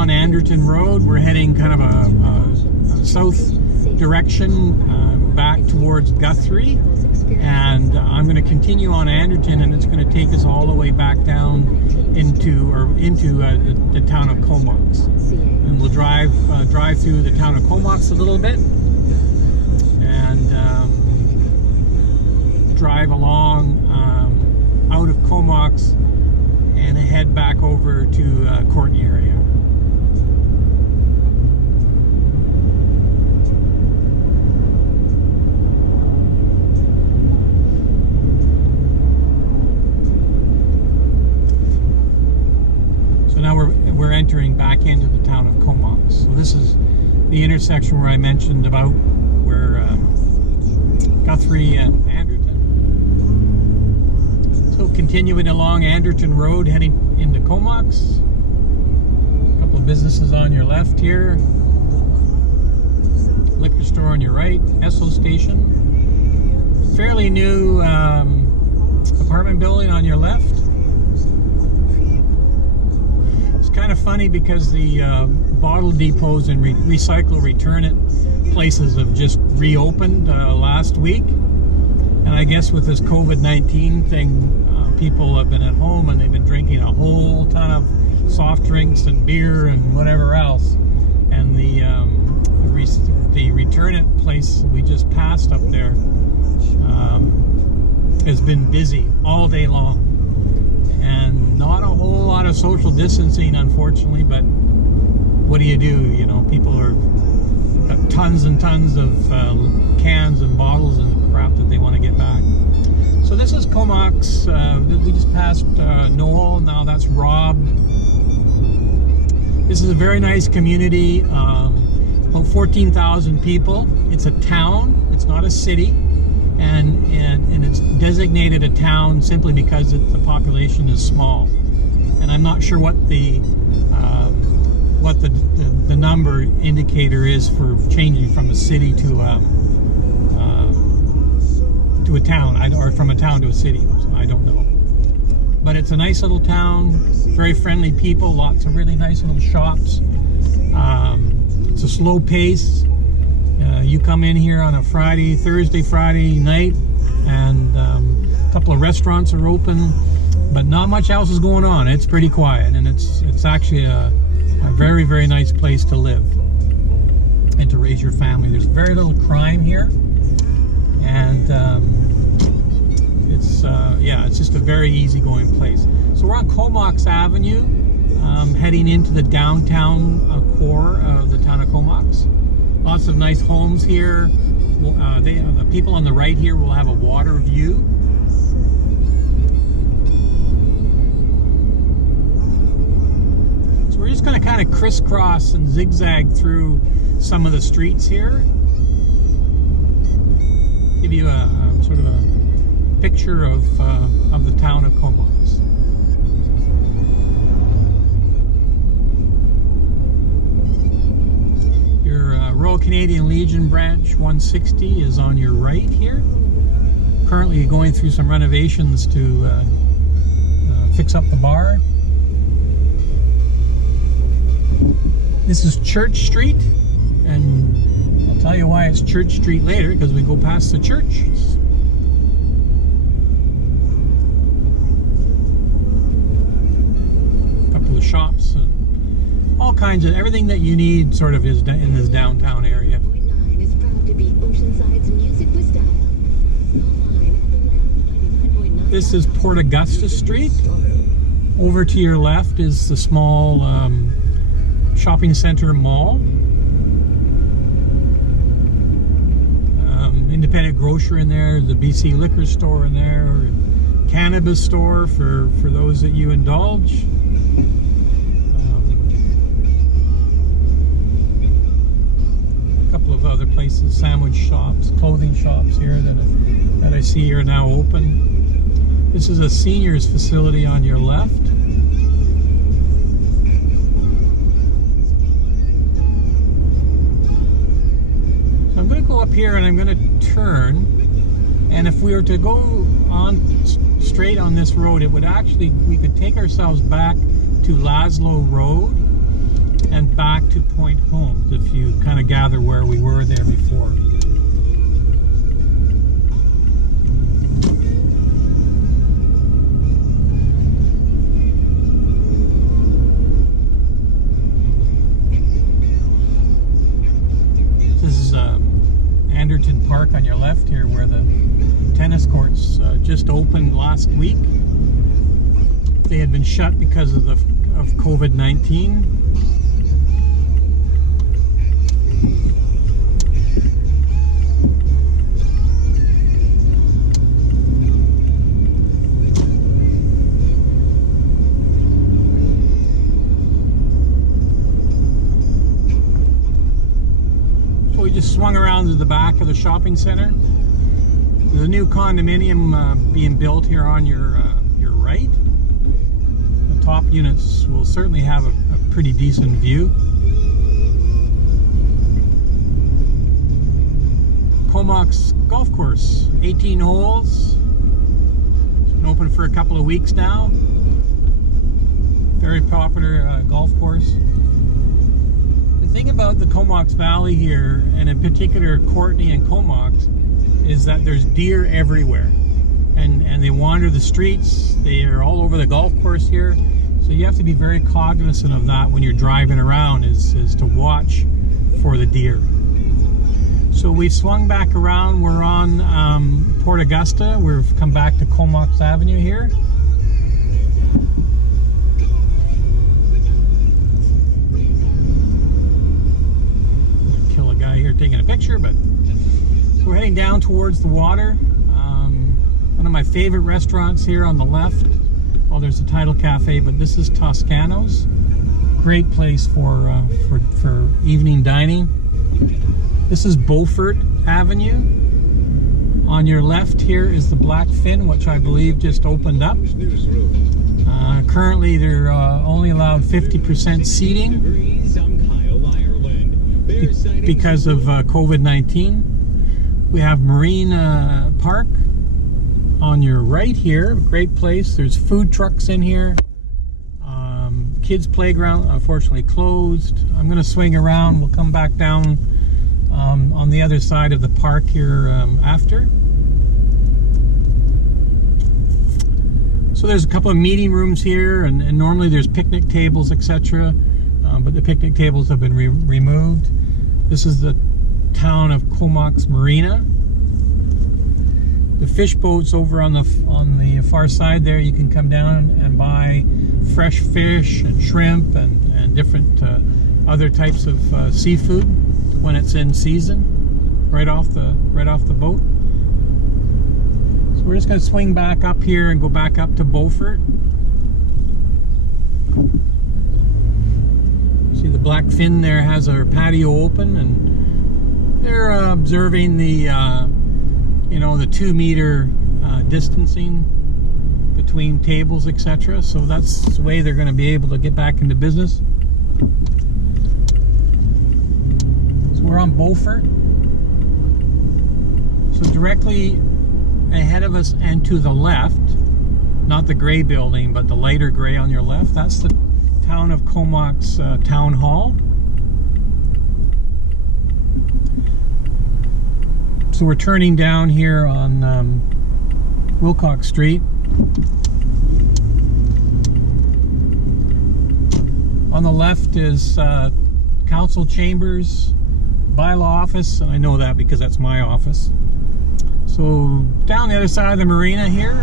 on Anderton Road. We're heading kind of a south direction back towards Guthrie, and I'm going to continue on Anderton, and it's going to take us all the way back down into the town of Comox, and we'll drive through the town of Comox a little bit, and drive along out of Comox and head back over to Courtney area. So now we're entering back into the town of Comox. So this is the intersection where I mentioned about where Guthrie and Anderton. So continuing along Anderton Road, heading into Comox. A couple of businesses on your left here. Liquor store on your right. Esso station. Fairly new apartment building on your left. It's kind of funny because the bottle depots and recycle return it places have just reopened last week. And I guess with this COVID-19 thing, people have been at home and they've been drinking a whole ton of soft drinks and beer and whatever else. And the return it place we just passed up there has been busy all day long. And not a whole lot of social distancing, unfortunately, but what do? You know, people are got tons and tons of cans and bottles and crap that they want to get back. So this is Comox. We just passed Noel. Now that's Rob. This is a very nice community. About 14,000 people. It's a town. It's not a city, and it's designated a town simply because the population is small. And I'm not sure what the number indicator is for changing from a city to a town, or from a town to a city. I don't know. But it's a nice little town, very friendly people, lots of really nice little shops. It's a slow pace. You come in here on a Thursday, Friday night, and a couple of restaurants are open, but not much else is going on. It's pretty quiet, and it's actually a very, very nice place to live and to raise your family. There's very little crime here, and it's just a very easygoing place. So we're on Comox Avenue, heading into the downtown core of the town of Comox. Lots of nice homes here. The people on the right here will have a water view. So we're just going to kind of crisscross and zigzag through some of the streets here. Give you a sort of a picture of the town of Comox. Your Royal Canadian Legion Branch 160 is on your right here. Currently going through some renovations to fix up the bar. This is Church Street, and I'll tell you why it's Church Street later, because we go past the church. Shops and all kinds of everything that you need sort of is in this downtown area. Is proud to be Oceanside's music with style. This is Port Augusta Street. Over to your left is the small shopping center mall. Independent grocer in there, the BC liquor store in there, cannabis store for those that you indulge. Of other places, sandwich shops, clothing shops here that I see are now open. This is a seniors facility on your left. So I'm going to go up here and I'm going to turn, and if we were to go on straight on this road, it would actually, we could take ourselves back to Laszlo Road, and back to Point Holmes, if you kind of gather where we were there before. This is Anderton Park on your left here, where the tennis courts just opened last week. They had been shut because of COVID-19. So we just swung around to the back of the shopping center. There's a new condominium being built here on your right. The top units will certainly have a pretty decent view. Comox golf course, 18 holes. It's been open for a couple of weeks now. Very popular golf course. The thing about the Comox Valley here, and in particular Courtney and Comox, is that there's deer everywhere, and they wander the streets. They are all over the golf course here, so you have to be very cognizant of that when you're driving around, is to watch for the deer. So we've swung back around. We're on Port Augusta. We've come back to Comox Avenue here. Kill a guy here taking a picture, but so we're heading down towards the water. One of my favorite restaurants here on the left. Well, there's a Title Cafe, but this is Toscano's. Great place for evening dining. This is Beaufort Avenue. On your left here is the Blackfin, which I believe just opened up. Currently, they're only allowed 50% seating because of COVID-19. We have Marina Park on your right here. Great place. There's food trucks in here. Kids playground, unfortunately closed. I'm going to swing around. We'll come back down on the other side of the park here after. So there's a couple of meeting rooms here, and normally there's picnic tables, etc. But the picnic tables have been removed. This is the Town of Comox Marina. The fish boats over on the far side there, you can come down and buy fresh fish and shrimp and different other types of seafood when it's in season, right off the boat. So we're just going to swing back up here and go back up to Beaufort. See the Blackfin there has our patio open, and they're observing the the 2 meter distancing between tables, etc. So that's the way they're going to be able to get back into business. So we're on Beaufort. So directly ahead of us and to the left, not the gray building, but the lighter gray on your left, that's the Town of Comox Town Hall. So we're turning down here on Wilcox Street. On the left is Council Chambers, Bylaw Office, and I know that because that's my office. So down the other side of the marina here,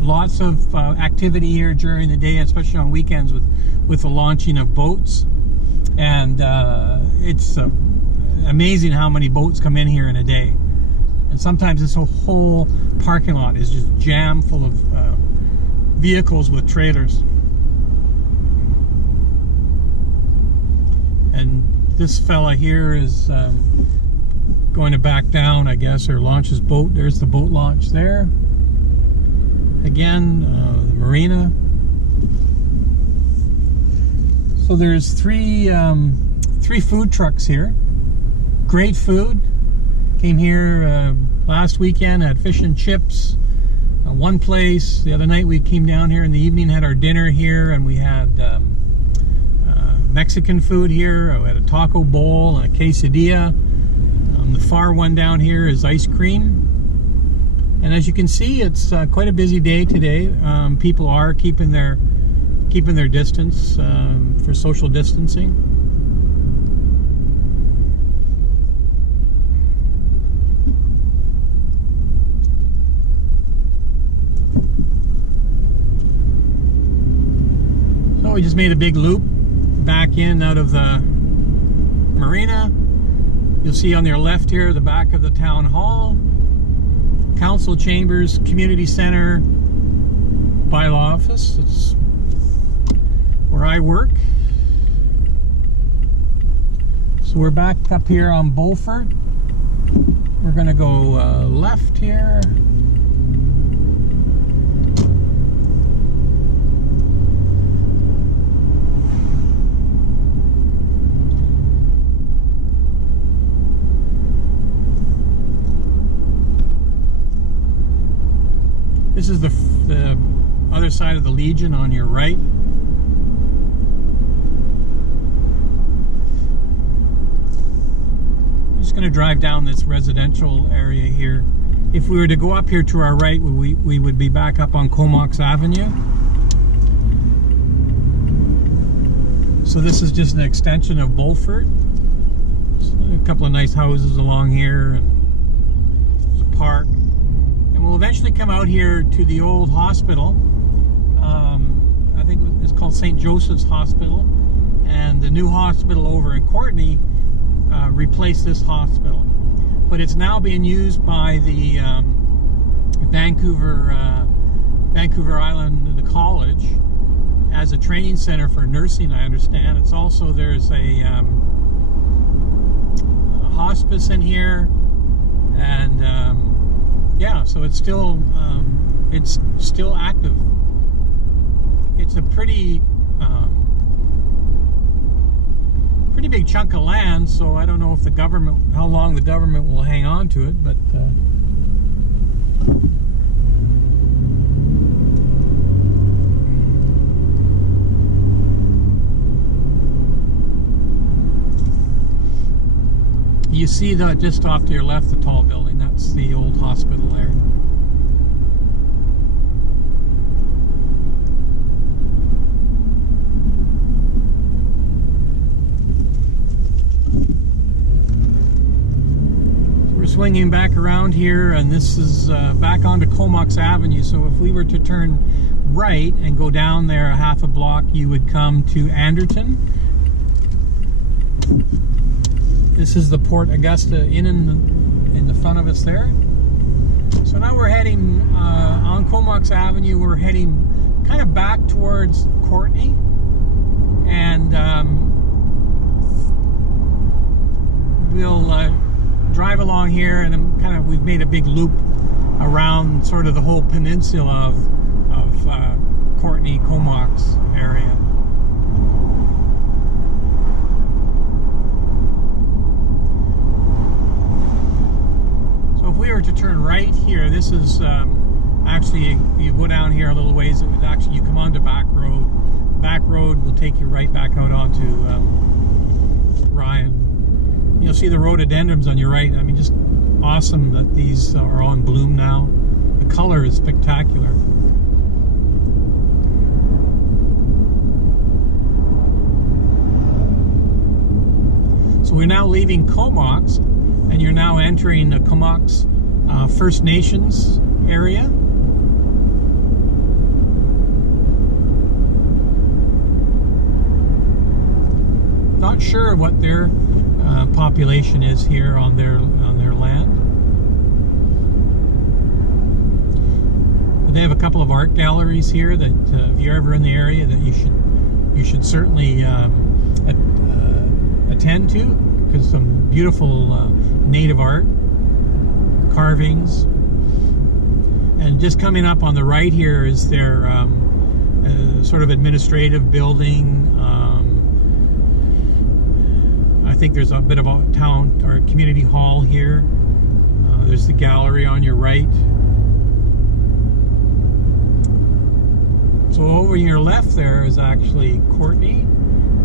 lots of activity here during the day, especially on weekends with the launching of boats. And it's amazing how many boats come in here in a day. And sometimes this whole parking lot is just jammed full of vehicles with trailers. And this fella here is going to back down, I guess, or launch his boat. There's the boat launch there. Again, the marina. So there's three food trucks here. Great food. Came here last weekend, had fish and chips. One place. The other night we came down here in the evening, had our dinner here, and we had Mexican food here. I had a taco bowl and a quesadilla. The far one down here is ice cream. And as you can see, it's quite a busy day today. People are keeping their distance for social distancing. So we just made a big loop back in out of the marina. You'll see on your left here the back of the town hall, council chambers, community center, bylaw office. It's where I work. So we're back up here on Beaufort. We're gonna go left here. This is the other side of the Legion on your right. I'm just going to drive down this residential area here. If we were to go up here to our right, we would be back up on Comox Avenue. So this is just an extension of Beaufort. A couple of nice houses along here, and there's a park. And we'll eventually come out here to the old hospital. I think it's called St. Joseph's Hospital. And the new hospital over in Courtenay replaced this hospital. But it's now being used by the Vancouver Island, the college, as a training center for nursing, I understand. It's also, there's a hospice in here. And yeah, so it's still active. It's a pretty big chunk of land, so I don't know if how long the government will hang on to it, but you see that just off to your left, the tall building, that's the old hospital there. So we're swinging back around here, and this is back onto Comox Avenue. So if we were to turn right and go down there a half a block, you would come to Anderton. This is the Port Augusta Inn in the front of us there. So now we're heading on Comox Avenue. We're heading kind of back towards Courtenay, and we'll drive along here, and we've made a big loop around sort of the whole peninsula of Courtenay, Comox area. If we were to turn right here, this is actually, you go down here a little ways, you come onto back road. Back road will take you right back out onto Ryan. You'll see the rhododendrons on your right. I mean, just awesome that these are all in bloom now. The color is spectacular. So we're now leaving Comox, and you're now entering the Comox First Nations area. Not sure what their population is here on their land. But they have a couple of art galleries here that if you're ever in the area, that you should certainly attend to, because some beautiful native art, carvings. And just coming up on the right here is their sort of administrative building. I think there's a bit of a town or community hall here. There's the gallery on your right. So over your left there is actually Courtenay.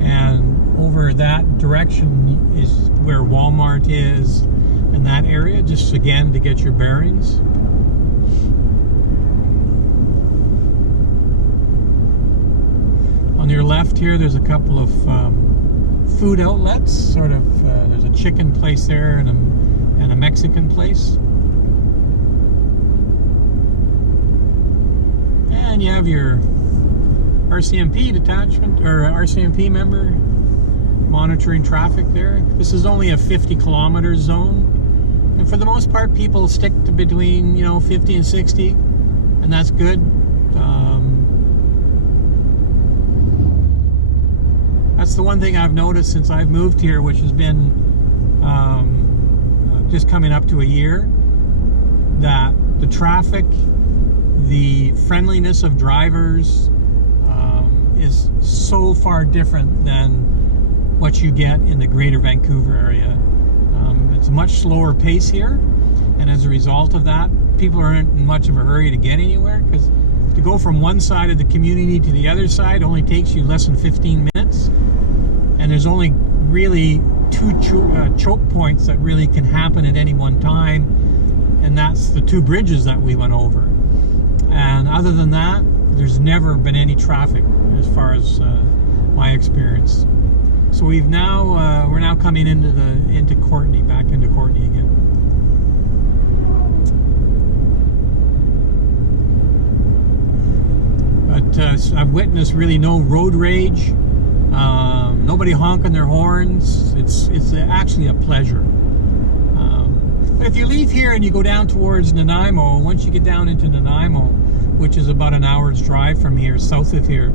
And over that direction is where Walmart is, in that area, just again to get your bearings. On your left here, there's a couple of food outlets, sort of, there's a chicken place there and a Mexican place. And you have your RCMP detachment, or RCMP member monitoring traffic there. This is only a 50-kilometer zone. And for the most part, people stick to between, 50 and 60, and that's good. That's the one thing I've noticed since I've moved here, which has been just coming up to a year, that the traffic, the friendliness of drivers is so far different than what you get in the greater Vancouver area. It's a much slower pace here, and as a result of that, people aren't in much of a hurry to get anywhere, because to go from one side of the community to the other side only takes you less than 15 minutes, and there's only really two choke points that really can happen at any one time, and that's the two bridges that we went over. And other than that, there's never been any traffic as far as my experience. So we're now coming into Courtenay, back into Courtenay again. But I've witnessed really no road rage, nobody honking their horns. It's actually a pleasure. But if you leave here and you go down towards Nanaimo, once you get down into Nanaimo, which is about an hour's drive from here, south of here,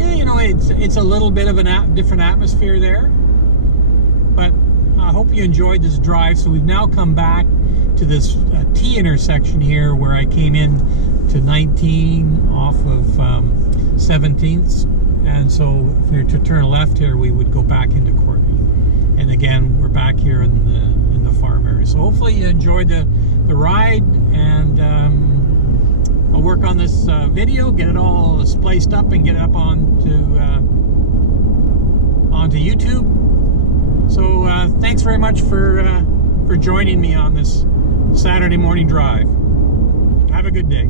it's a little bit of a different atmosphere there. But I hope you enjoyed this drive. So we've now come back to this T intersection here, where I came in to 19 off of 17th, and so if we were to turn left here, we would go back into Courtenay. And again, we're back here in the farm area. So hopefully you enjoyed the ride, and I'll work on this video, get it all spliced up, and get it up onto YouTube. So thanks very much for joining me on this Saturday morning drive. Have a good day.